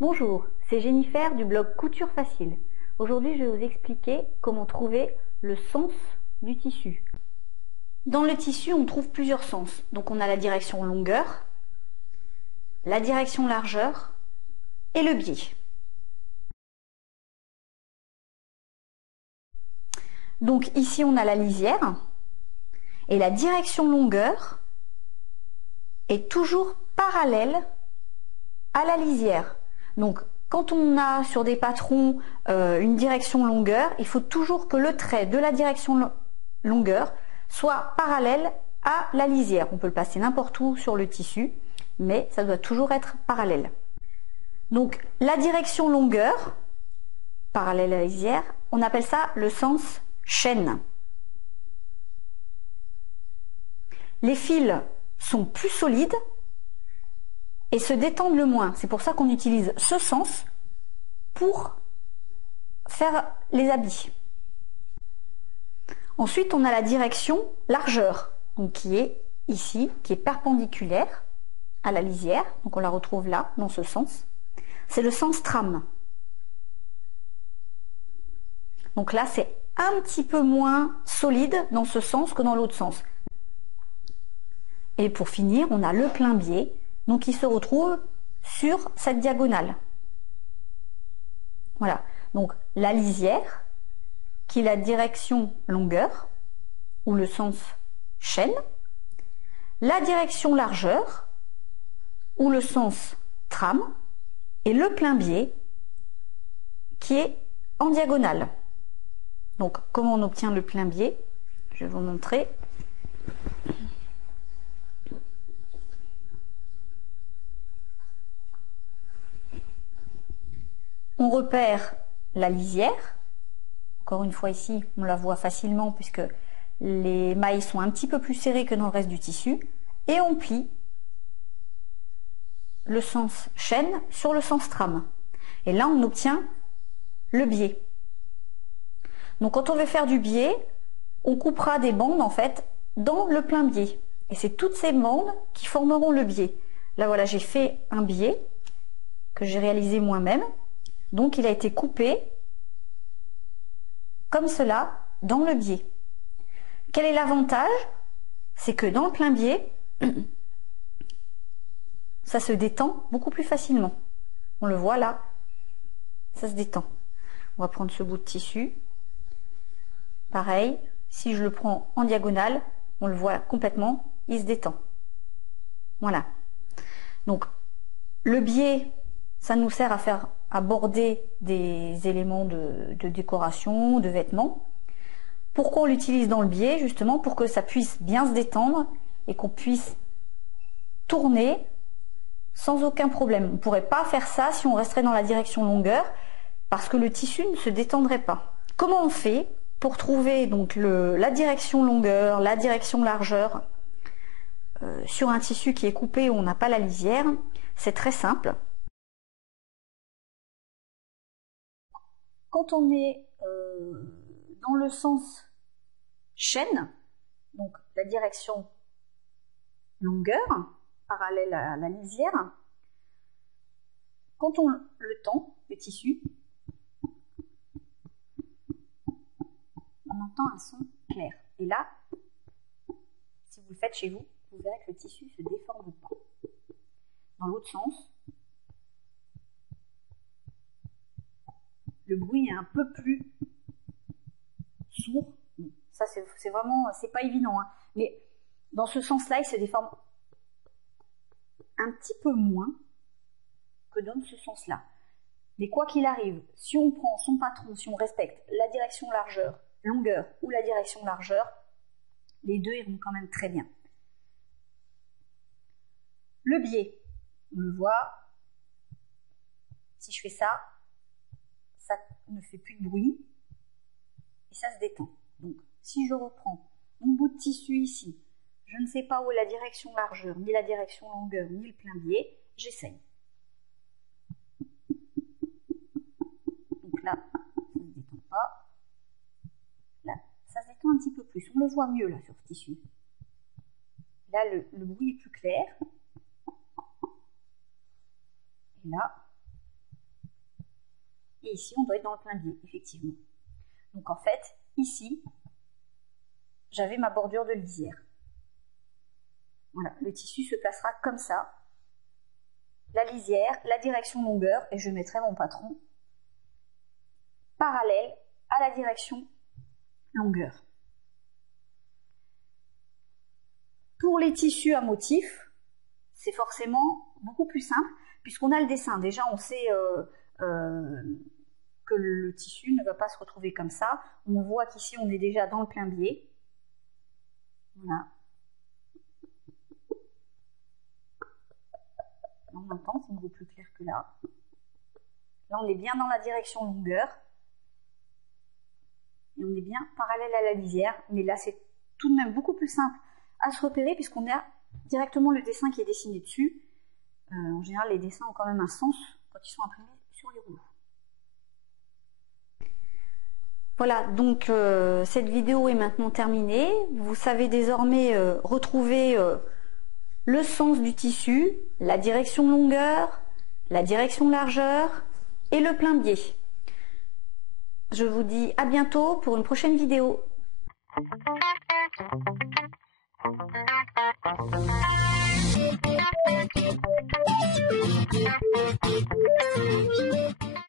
Bonjour, c'est Jennifer du blog Couture Facile. Aujourd'hui, je vais vous expliquer comment trouver le sens du tissu. Dans le tissu, on trouve plusieurs sens. Donc on a la direction longueur, la direction largeur et le biais. Donc ici, on a la lisière et la direction longueur est toujours parallèle à la lisière. Donc quand on a sur des patrons une direction longueur, il faut toujours que le trait de la direction longueur soit parallèle à la lisière. On peut le passer n'importe où sur le tissu, mais ça doit toujours être parallèle. Donc la direction longueur, parallèle à la lisière, on appelle ça le sens chaîne. Les fils sont plus solides et se détendent le moins. C'est pour ça qu'on utilise ce sens pour faire les habits. Ensuite, on a la direction largeur, donc qui est ici, qui est perpendiculaire à la lisière. Donc on la retrouve là, dans ce sens. C'est le sens trame. Donc là, c'est un petit peu moins solide dans ce sens que dans l'autre sens. Et pour finir, on a le plein biais, donc il se retrouve sur cette diagonale. Voilà, donc la lisière, qui est la direction longueur, ou le sens chaîne, la direction largeur, ou le sens trame, et le plein biais, qui est en diagonale. Donc, comment on obtient le plein biais? Je vais vous montrer. On repère la lisière. Encore une fois ici, on la voit facilement puisque les mailles sont un petit peu plus serrées que dans le reste du tissu. Et on plie le sens chaîne sur le sens trame. Et là, on obtient le biais. Donc quand on veut faire du biais, on coupera des bandes en fait dans le plein biais. Et c'est toutes ces bandes qui formeront le biais. Là voilà, j'ai fait un biais que j'ai réalisé moi-même. Donc il a été coupé comme cela dans le biais. Quel est l'avantage? C'est que dans le plein biais, ça se détend beaucoup plus facilement. On le voit là, ça se détend. On va prendre ce bout de tissu. Pareil, si je le prends en diagonale, on le voit complètement, il se détend. Voilà. Donc, le biais, ça nous sert à border des éléments de décoration, de vêtements. Pourquoi on l'utilise dans le biais? Justement pour que ça puisse bien se détendre et qu'on puisse tourner sans aucun problème. On ne pourrait pas faire ça si on resterait dans la direction longueur parce que le tissu ne se détendrait pas. Comment on fait pour trouver donc la direction longueur, la direction largeur sur un tissu qui est coupé où on n'a pas la lisière? C'est très simple. Quand on est dans le sens chaîne, donc la direction longueur, parallèle à la lisière, quand on le tend, le tissu, on entend un son clair. Et là, si vous le faites chez vous, vous verrez que le tissu ne se déforme pas. Dans l'autre sens, le bruit est un peu plus sourd. Ça, c'est vraiment, c'est pas évident, hein. Mais dans ce sens-là, il se déforme un petit peu moins que dans ce sens-là. Mais quoi qu'il arrive, si on prend son patron, si on respecte la direction longueur ou la direction largeur, les deux iront quand même très bien. Le biais, on le voit, si je fais ça, ça ne fait plus de bruit et ça se détend. Donc si je reprends mon bout de tissu ici, je ne sais pas où est la direction largeur, ni la direction longueur, ni le plein biais, j'essaye. Donc là, ça ne se détend pas. un petit peu plus. On le voit mieux là sur ce tissu. Là, le bruit est plus clair. Et là. Et ici, on doit être dans le plein biais, effectivement. Donc en fait, ici, j'avais ma bordure de lisière. Voilà, le tissu se placera comme ça. La lisière, la direction longueur, et je mettrai mon patron parallèle à la direction longueur. Pour les tissus à motifs, c'est forcément beaucoup plus simple, puisqu'on a le dessin. Déjà, on sait que le tissu ne va pas se retrouver comme ça. On voit qu'ici, on est déjà dans le plein biais. Voilà. En même temps, c'est beaucoup plus clair que là. Là, on est bien dans la direction longueur. Et on est bien parallèle à la lisière. Mais là, c'est tout de même beaucoup plus simple à se repérer puisqu'on a directement le dessin qui est dessiné dessus. En général, les dessins ont quand même un sens quand ils sont imprimés sur les rouleaux. Voilà, donc cette vidéo est maintenant terminée. Vous savez désormais retrouver le sens du tissu, la direction longueur, la direction largeur et le plein biais. Je vous dis à bientôt pour une prochaine vidéo.